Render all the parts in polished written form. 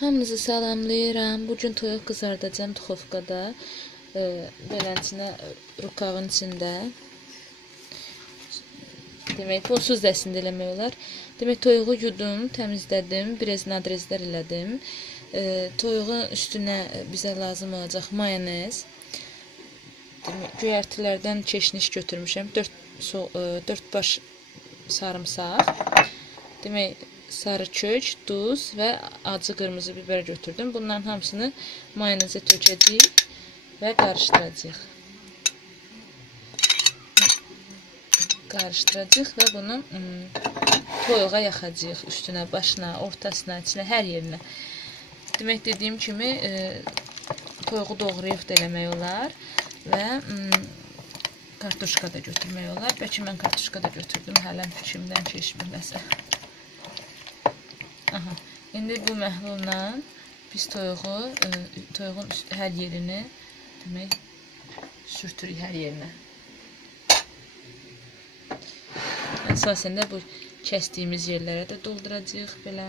Hamınızı salamlayıram. Bugün toyuq qızardacağım duxovkada. Beləsinə rukavın içində. Demək, pulsuz da əslində eləmək olar. Demək, toyuğu yudum, təmizlədim, biraz nadrezlər elədim. Toyuğun üstünə bizə lazım olacaq mayonez. Demək, göyərtilərdən keşniş götürmüşəm. 4 baş sarımsaq. Demək, sarı kök, duz və acı qırmızı biber götürdüm. Bunların hamısını mayonezə tökəcəyik və qarışdıracağıq. Qarışdıracağıq və bunu toyuğa yaxacağıq. Üstünə, başına, ortasına, içinə, hər yerinə. Demək, dediyim kimi toyuğu doğrayıb da eləmək olar və kartuşka da götürmək olar. Bəlkə mən kartuşka da götürdüm. Hələm fikrimdən keçmirləsə. Aha. İndi bu məhlulla biz toyuğun hər yerini demək sürtürük hər yerinə. Əsasən də bu kəsdiyimiz yerlərə də dolduracağıq belə.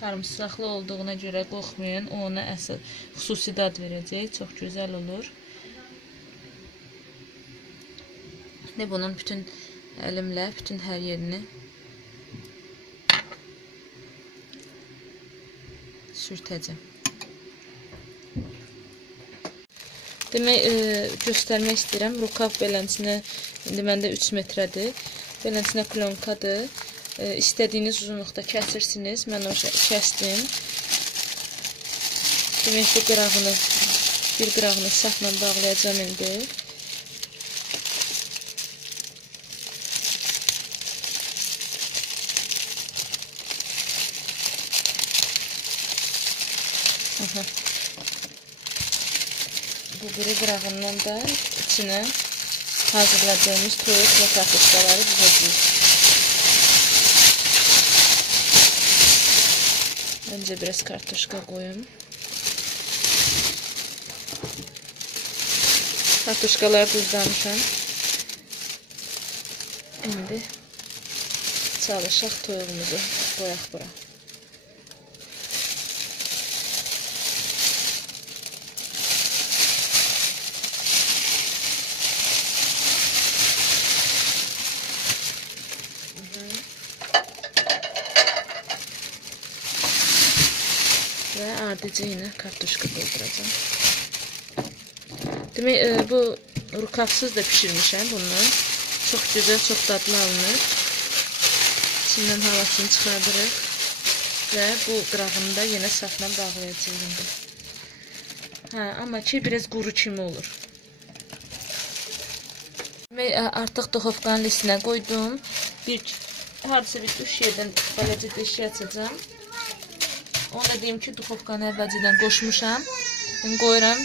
Sarımsaqlı olduğuna görə qorxmayın. O ona əsl xüsusi dad verəcək. Çox gözəl olur. Bunun bütün əlimlə bütün hər yerini sürtəcəm. Demək, göstərmək istəyirəm. Rukav beləsinə, indi məndə 3 metrədir. Beləsinə plonkadır. İstədiyiniz uzunluqda kəsirsiniz. Mən o kəsdim. Demək, bu qırağını, bir qırağını safla bağlayacağım indi. Bu biri qırağından da içine hazırladığımız toyuq və kartuşkaları düzəcəyik. Önce biraz kartuşka koyun. Kartuşkaları duzlamışam. İndi çalışaq toyuğumuzu qoyaq bura. Və ardıcı yine kartuşka dolduracağım. Demək, bu rukavsız da pişirmişəm bunu. Çox güzel, çox dadlı alınır. İçindən havasını çıxardırıq. Və bu qırağını da yenə safla bağlayacağım. Amma ki, biraz quru kimi olur. Demək, artıq duxovkanın listinə qoydum. Hardasa bir 3 yerdən beləcə deşik açacağım. Onu da deyim ki, duxovkanı əvvəlcədən qoşmuşam. Qoyuram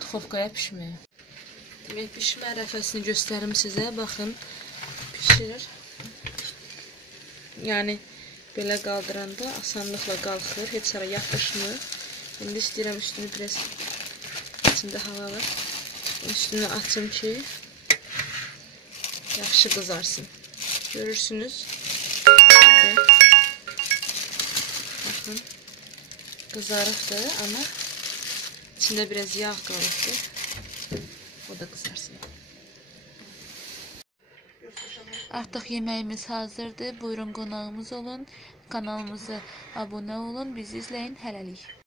duxovkaya pişməyə. Demək, pişmə ərəfəsini göstərim sizə. Baxın, pişir. Yəni, belə qaldıranda asanlıqla qalxır. Heç ara yapışmır. İndi istəyirəm üstünü biraz içində hava var. Üstünü açım ki, yaxşı qızarsın. Görürsünüz. Baxın. Kızarıqdır, amma içində biraz yağ qalıbdır. O da qızarsın. Artıq yeməyimiz hazırdır. Buyurun qonağımız olun. Kanalımıza abunə olun. Bizi izləyin. Hələlik.